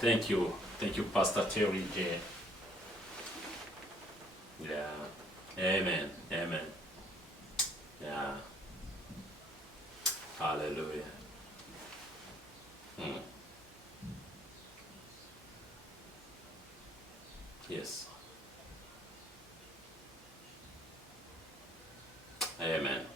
Thank you, Pastor Terry J. Yeah, amen, amen. Yeah, hallelujah. Mm. Yes, amen,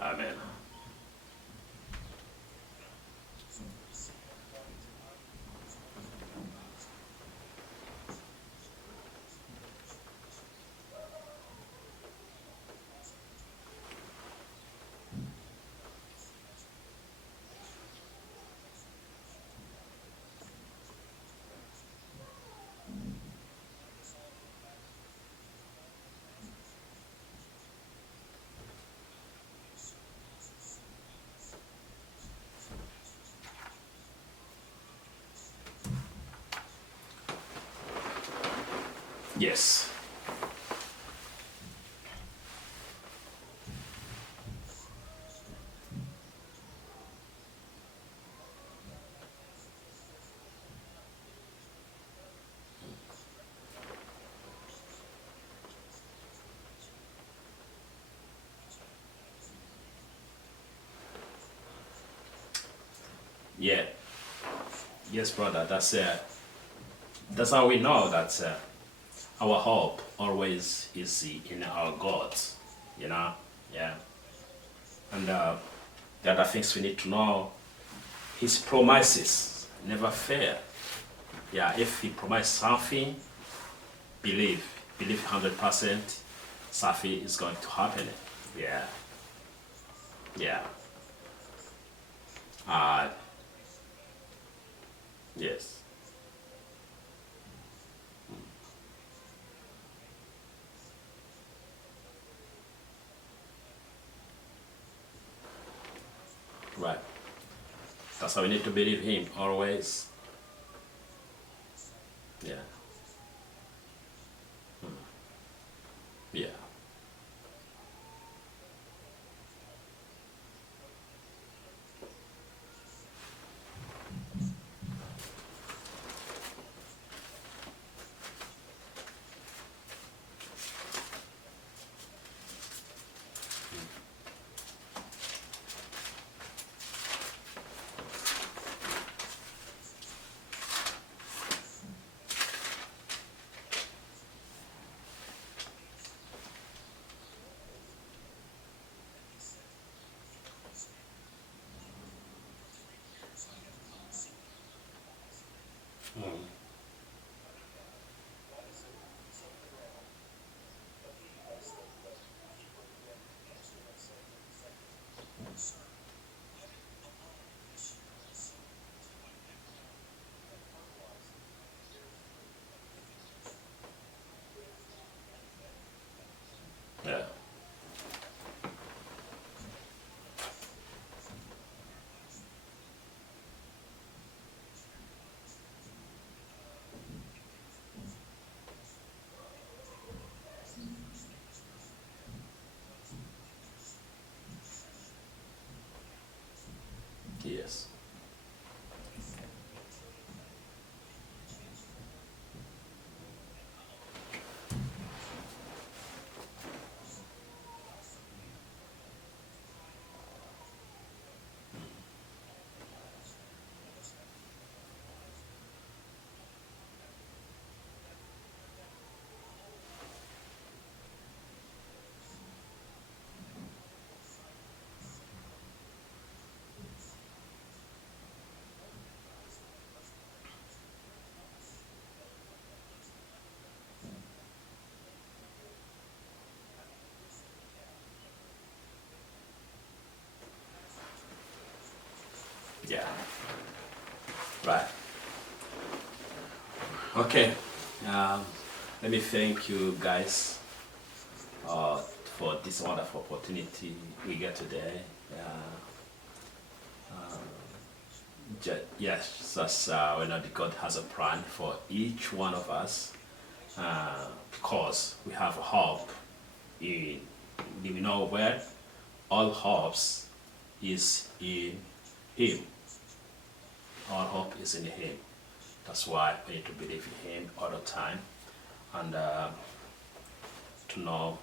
amen. Yes, yeah, yes, brother. That's how we know that our hope always is in our God. You know, yeah. And the other things we need to know, His promises never fail. Yeah, if He promised something, believe, believe 100%, something is going to happen. Yeah, yeah. Uh, yes, right. That's how we need to believe Him always. Yeah, yeah. Yeah. Yes. Yeah. Right. Okay. Um, Let me thank you guys for this wonderful opportunity we get today. Yes, that's when God has a plan for each one of us, because we have hope in, we know where all hopes is in Him. All hope is in Him. That's why we need to believe in Him all the time, and to know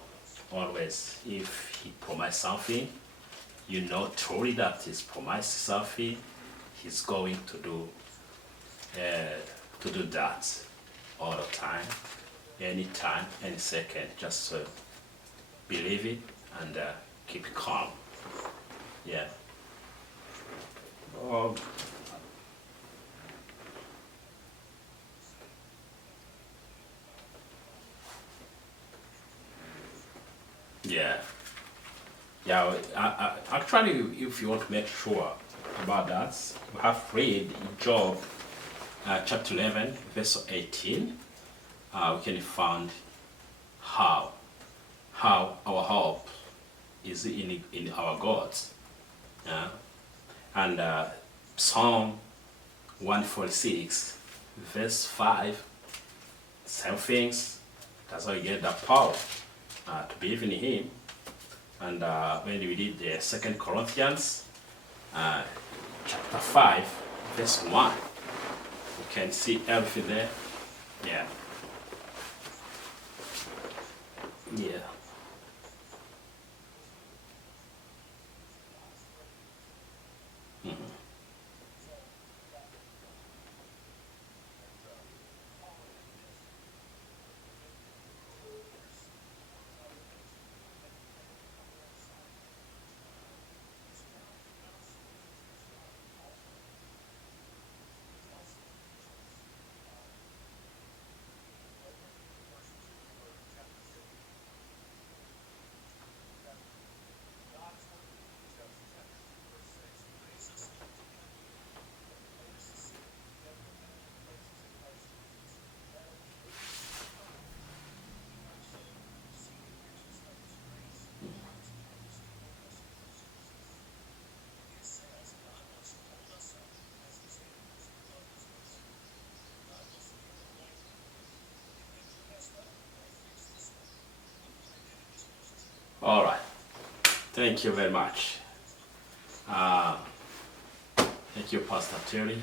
always if He promised something, you know truly that He's promised something, He's going to do that all the time, anytime, any second. Just believe it and keep calm. Yeah. Um, yeah. Yeah. Actually, if you want to make sure about that, we have read Job chapter 11, verse 18. We can find how our hope is in our God. Yeah. And Psalm 146, verse 5, same things. That's how you get that power to believe in Him. And when we read the 2 Corinthians chapter 5, verse 1, you can see everything there. Yeah. Yeah. All right. Thank you very much. Uh, Thank you, Pastor Terry,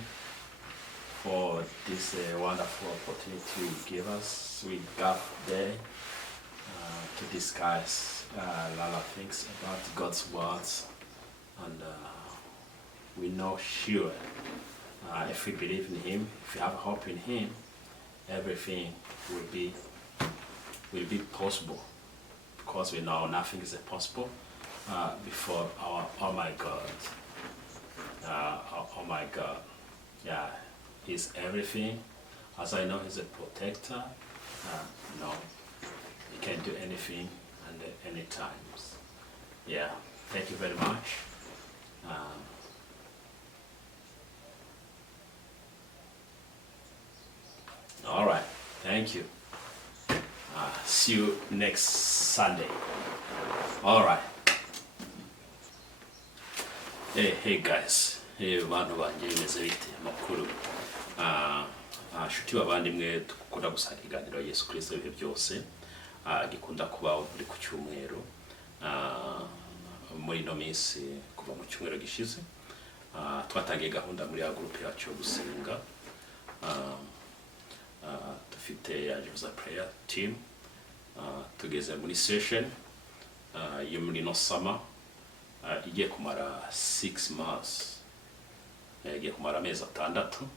for this wonderful opportunity you give us. We got there to discuss a lot of things about God's words, and we know sure if we believe in Him, if we have hope in Him, everything will be possible, because we know nothing is impossible before our Almighty God. Oh my God, yeah, He's everything. As I know, He's a protector. No, He can do anything and any times. Yeah, thank you very much. All right, thank you. See you next Sunday. All right. Hey guys, bantu banjye bimeze bite amakuru? Nshuti bavandimwe dukunda gusanga ikiganiro Yesu Kristo ibihe byose, gikunda kuba buri ku cyumweru. Muri ino minsi kuva mu cyumweru gishize twatangiye gahunda muri ya groupe yacu yo gusenga. Dufite yaje prayer team, tugeze muri session yo muri no summer, igiye kumara 6 months, igiye kumara amezi 6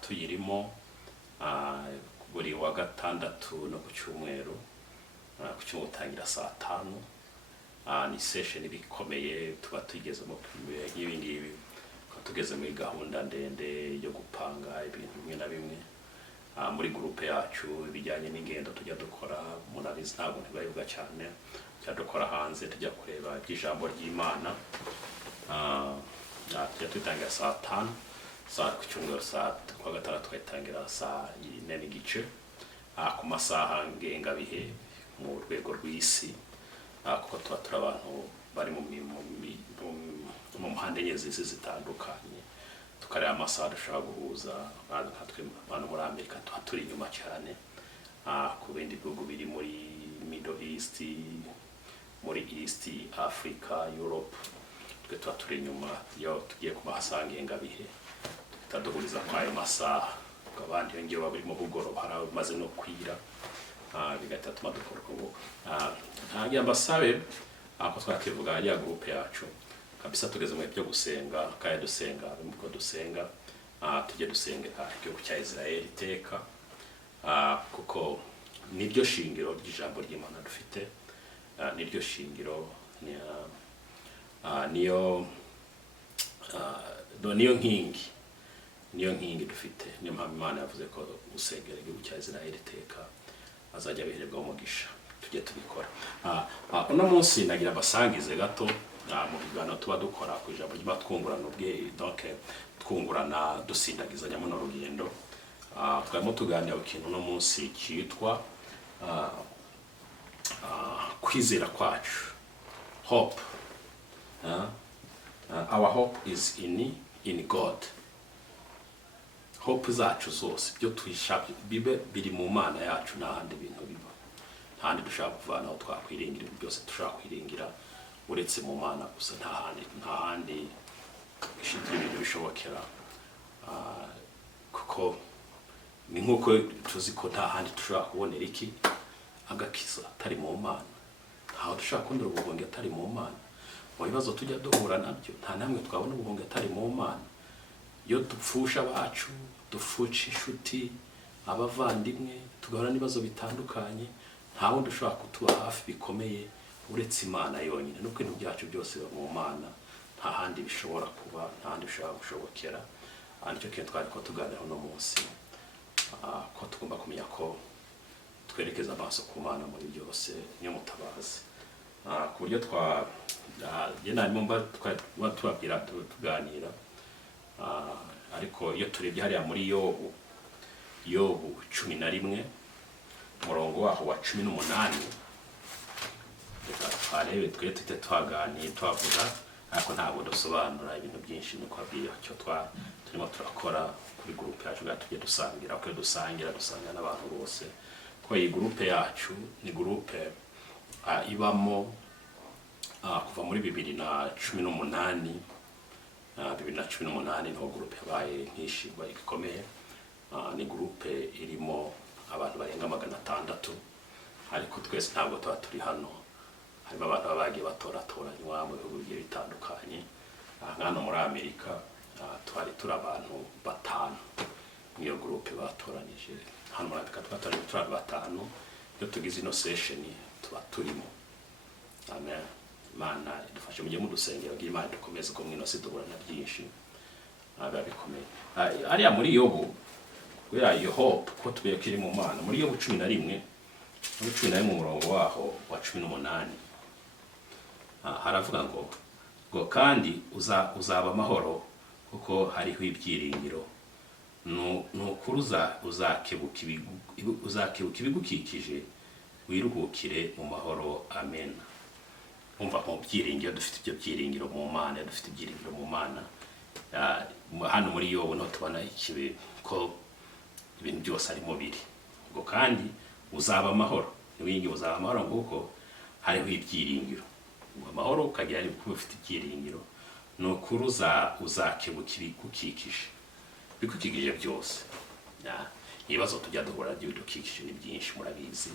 tuyirimo, buri wa gatandatu no ku cyumweru, ku cyumweru utangira saa 5. Ni session ibikomeye, tuba tugeze mu y'ibingibi, tugeze muri gahunda ndende yo gupanga ibintu bimwe na bimwe muri groupe yacu, ibijyanye n'ingendo tujya dukora. Munabizi ntabwo ntibayivuga cyane, tujya dukora hanze, tujya kureba ijambo ry'Imana. Tujya tutangira saa 5, saa ku cyumweru kwa gatandatu twatangira saa 4 n'igice, ku masaha ngengabihe mu rwego rw'isi, kuko tuba turi abantu bari mu mpande enye z'isi zitandukanye, tukareba amasaha dushobora guhuza nkatwe abantu muri Amerika tuba turi inyuma cyane ku bindi bihugu biri muri Middle East, muri East Africa, Europe, twe tuba turi inyuma. Iyo tugiye ku masaha ngengabihe duhuriza kwa ayo masaha, abandi iyo ngiyo bari mu bugoroba maze no kwira bigahita tuma dukora ubu. Ntagira mbasabe ako twakivuga ya groupe yacu kabisa, tugeze mu byo gusenga kandi dusenga muko dusenga tujye dusengera igihugu cya Israel iteka, kuko niryo shingiro ry'ijambo ry'Imana dufite, niryo shingiro niyo nkingi dufite. Niyo mpamvu Imana yavuze ko gusengera igihugu cya Israel iteka azajya bihererwa umugisha. Tujye tubikora. Uno munsi nagira basangize gato mu biganiro tuba dukora ku ijambo ry'Imana, twungurana donc twungurana dusindagizanya mu rugendo. Twarimo tuganira ku kintu uno munsi cyitwa kwizera kwacu, hope. Our hope is in God. Hope zacu zose byo twishaka bibe biri mu Mana yacu, n'ahandi bintu biba, ntahandi dushaka kuvana aho twakwiringira byose dushaka kwiringira uretse mu Mana gusa, ntahandi ishitira ibintu bishobokera, kuko ni nkuko tuzi ko ntahandi dushaka kubonera iki agakiza atari mu Mana, ntaho dushaka kundura ubuhunge atari mu Mana. Mu bibazo tujya duhura nabyo nta namwe twabona ubuhunge atari mu Mana. Iyo dupfusha abacu, dupfusha inshuti, abavandimwe, tugahura n'ibibazo bitandukanye, nta wundi ushobora kutuba hafi bikomeye uretse Imana yonyine. Nuko ibintu byacu byose mu Mana, nta handi bishobora kuba, nta handi bishobora gushobokera. Nicyo kintu twari ko tuganiraho uno munsi, ko tugomba kumenya ko twerekeza amaso ku Mana muri byose, niyo mutabazi. Ku buryo tubabwira tuganira, ariko iyo turebye hariya muri Yobu 11 umurongo waho wa 18, reka twarebe twe tujye twaganiye twavuga, ariko ntabwo dusobanura ibintu byinshi. Nuko abwiye cyo turimo turakora kuri groupe yacu, tujye dusangira ko dusangira n'abantu bose, ko iyi groupe yacu ni groupe ibamo kuva muri 2018 niho groupe yabaye nk'ishingwa ikomeye. Ni groupe irimo abantu barenga 600, ariko twese ntabwo tuba turi hano. Harimo abantu bagiye batoratoranywa mu bihugu bigiye bitandukanye. Hano muri Amerika twari turi abantu 5 niyo groupe batoranije. Hano muri Amerika twatoranyije turi 5, iyo tugize ino session tuba turimo. Amen. Imana idufashe mujye mudusengera kugira Imana dukomeze ko mwino sidubura na byinshi bikomeye. Ariya muri Yobu kubera iyo hope ko tubiye kiri mu Mana, muri Yobu 11 mu murongo waho wa 18 haravuga ngo kandi uzaba amahoro kuko hariho ibyiringiro, nukuri uzakebuka ibigukikije, wiruhukire mu mahoro. Amen. Umva mu byiringiro, dufite ibyo byiringiro mu Mana, dufite ibyiringiro mu Mana. Hano muri Yobu no tubona ikibe ko ibintu byose arimo biri ngo kandi uzaba amahoro, niwingi uzaba amahoro kuko hariho ibyiringiro. Amahoro ukagira ari kuba ufite ibyiringiro, nukuri uzakebuka ibigukikije byose. Ibibazo tujya duhura by'ibidukikije ni byinshi, murabizi.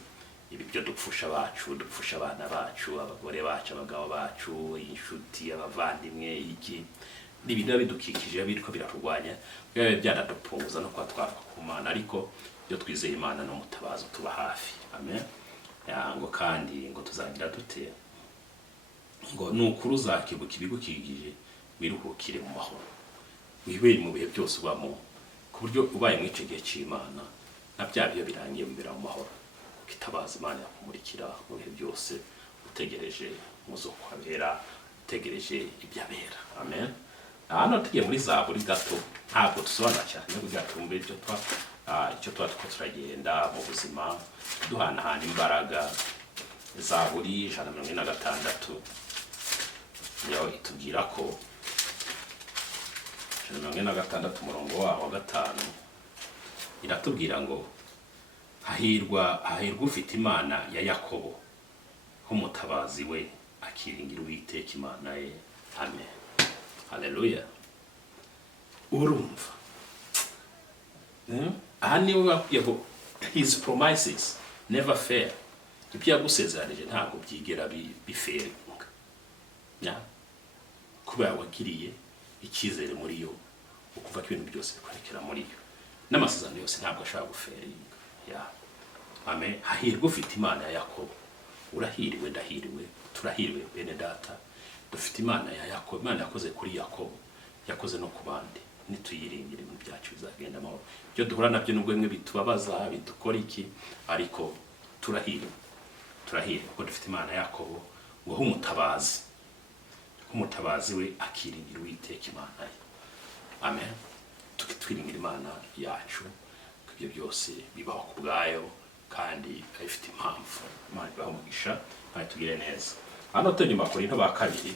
Ibi byo dupfusha abacu, dupfusha abana bacu, abagore bacu, abagabo bacu, inshuti, abavandimwe, iki n'ibintu bidukikije biriko birarwanya byanadupunguza no kwa twava ku Mana. Ariko iyo twizeye Imana no mutabazo tuba hafi. Amen. Ngo kandi ngo tuzagira dute, ngo nukuri uzakebuka ibigukikije, wiruhukire mu mahoro. Wibere mu bihe byose ubamo, ku buryo ubaye mu ico gihe cy'Imana na bya byo birangiye bibera mu mahoro. Kitabaza Imana yakumurikira mu bihe byose, utegereje muzo kwabera, utegereje ibyabera. Amen. Hano tugiye muri Zaburi gato, ntabwo dusobanura cyane kugira tumbe icyo twa turagenda mu buzima duhanahana imbaraga. Zaburi 146 niyo itubwira ko 46 umurongo wa gatanu iratubwira ngo hahirwa ufite Imana ya Yakobo nk'umutabazi we akiringira Uwiteka Imana ye. Amen. Haleluya. Urumva aha niwe bakwiye ngo his promises never fail. Ibyo yagusezeranije ntabwo byigera biferinga. Kuba wagiriye icyizere muri yo, ukuva ko ibintu byose bikorekera muri yo, n'amasezerano yose ntabwo ashobora guferinga. Amen. Hahirwa ufite Imana ya Yakobo. Urahiriwe, ndahiriwe, turahiriwe bene data. Dufite Imana ya Yakobo. Imana yakoze kuri Yakobo, yakoze no ku bandi. Nituyiringira ibintu byacu bizagenda amahoro. Ibyo duhura nabyo nubwo bimwe bitubabaza, bidukora iki, ariko turahiriwe kuko dufite Imana ya Yakobo ngo umutabazi we akiringira Uwiteka Imana ye. Amen. Tukitwiringira Imana yacu ko ibyo byose bibaho ku bwayo kandi ifite impamvu. Imana ibaho umugisha kandi tugire neza. Hano tujye mu Korinto ba kabiri.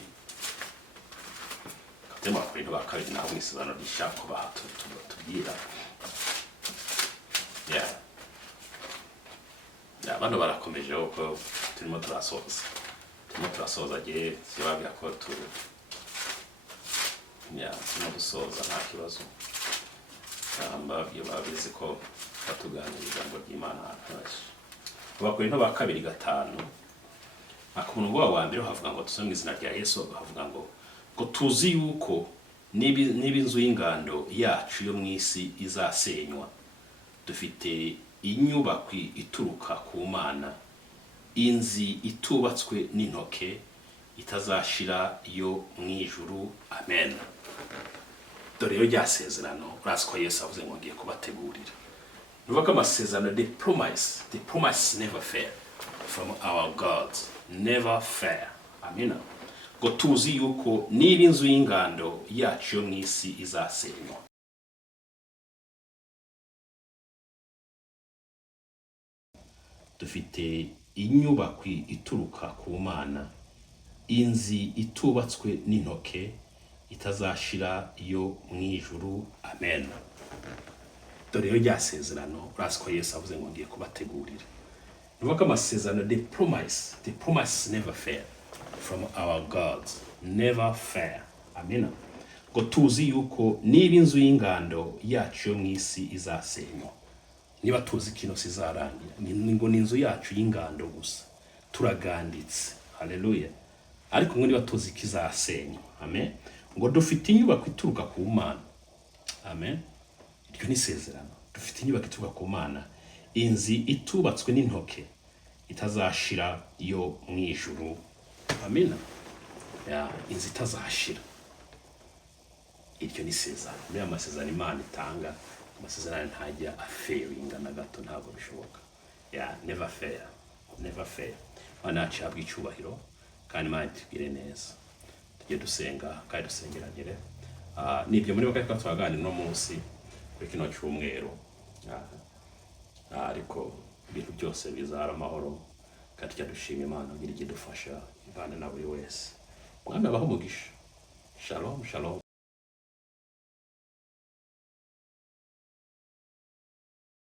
Tema Korinto ba kabiri naho isezerano rishya ko tubwira. Bano barakomeje uko turimo turasoza gihe kibabwira ko turimo gusoza nta kibazo. Babizi ko batuganira ijambo ry'Imana kenshi. Abakorinto ba kabiri 5 akumurongo wa mbere havuga ngo tusome izina rya Yesu, havuga ngo tuzi yuko n'ibinzu y'ingando yacu yo mu isi izasenywa, dufite inyubako ituruka ku Mana, inzi itubatswe n'intoke itazashira yo mu ijuru. Amen. Dore yo ryasezerano urazi ko Yesu avuze ngo ngiye kubategurira. Nuvuga ko amasezerano, the promise never fail from our God, never fail. Amen. Ngo tuzi yuko niba inzu y'ingando yacu yo mu isi izasenywa, dufite inyubako ituruka ku Mana, inzi itubatswe n'intoke itazashira yo mu ijuru. Amen. Dore yo ryasezerano urazi ko Yesu avuze ngo ngiye kubategurira. Nuvuga ko amasezerano, the promise never fail from our God, never fail. Amen. Ngo tuzi yuko niba inzu y'ingando yacu yo mu isi izasenywa, niba tuzi kino sizarangira, ngo n'inzu yacu y'ingando gusa turaganditse. Haleluya. Ariko ngo niba tuzi kizasenywa. Amen. Ngo dufite inyubako ituruka ku Mana. Amen. Iryo ni isezerano. Dufite inyubako ituruka ku Mana, inzi itubatswe n'intoke itazashira yo mu ijuru. Amen. Inzi itazashira. Iryo ni isezerano. Muri amasezerano Imana itanga, amasezerano ntajya afailinga na gato, ntabwo bishoboka. Never fail. Mana acabwa icyubahiro kandi Imana itugire neza. Tujye dusenga kandi dusengeragire. Nibyo muri bakaka twaganira no munsi kuri kino cyumweru. Ariko ibintu byose bizara amahoro kandi tujya dushima Imana ngira igidufasha Imana na buri wese. Mwami abaho umugisha. Shalom.